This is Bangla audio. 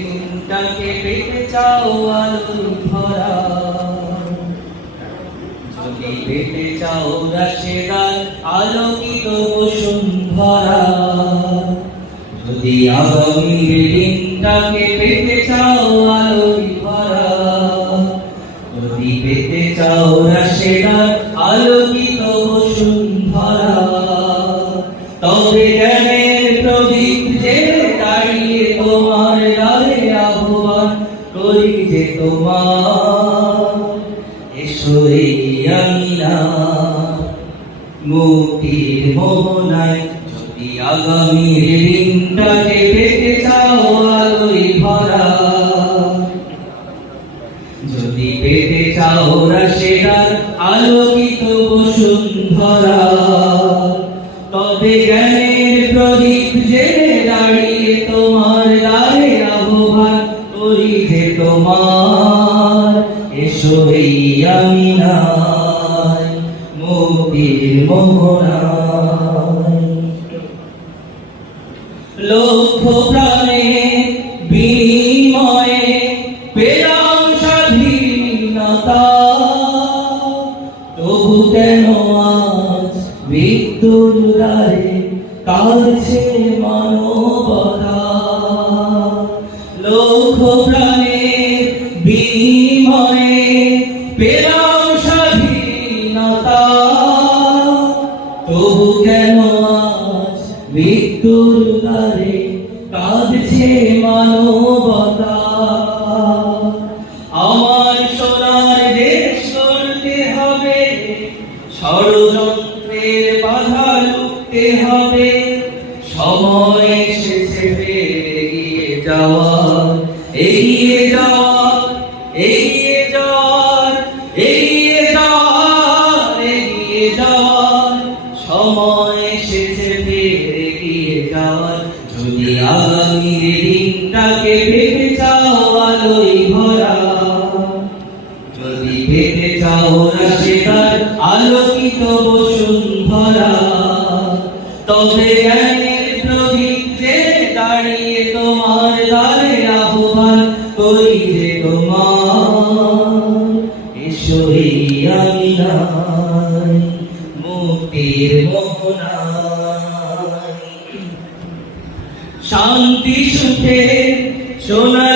দিনটাকে পেতে চাও আলোর ভরা, যদি পেতে চাও রাশেদার আলোকিত বসুন্ধরা, যদি আগামীর দিনটাকে পেতে চাও আলোর ভরা, যদি পেতে চাও রাশেদার আলোকিত বসুন্ধরা, তবে জ্ঞানের প্রদীপ জেলে দাঁড়িয়ে তোমার দ্বারে আহ্বান করি যে তোমার, এসো এই আমিনা মুক্তির মোহনায়। যদি আগামীর দিনটাকে পেতে চাও আলোয় ভরা, যদি পেতে চাও রাশেদার আলোকিত বসুন্ধরা, তবে জ্ঞানের প্রদীপ জেলে দাঁড়িয়ে তোমার দ্বারে আহ্বান করি যে তোমার, এসো এই আমিনায় মুক্তির মোহনায়। লক্ষ প্রাণে বিনিময়ে পেলাম স্বাধীনতা, তবু কেন আজ মৃত্যুর দ্বারে কাঁদছে মানবতা। লক্ষ প্রাণের বিনিময়ে পেলাম স্বাধীনতা, তবু কেন আজ মৃত্যুর দ্বারে কাঁদছে মানবতা। আমার সোনার দেশ করতে হবে, ষড়যন্ত্রের বাধা রুখতে হবে, সময় এসেছে ফের এগিয়ে যাওয়ার, এগিয়ে যাওয়ার, এগিয়ে যাওয়ার, এগিয়ে যাওয়ার, এগিয়ে যাওয়ার, সময় এসেছে ফের এগিয়ে যাওয়ার। যদি আগামীর দিনটাকে পেতে চাও আলোয় ভরা, যদি পেতে চাও রাশেদার আলোকিত বসুন্ধরা, তবে জ্ঞানের প্রদীপ জেলে দাঁড়িয়ে তোমার দ্বারে আহ্বান করি যে তোমার, এসো এই আমিনায় মুক্তির মোহনায়। শান্তি সুখে সোনা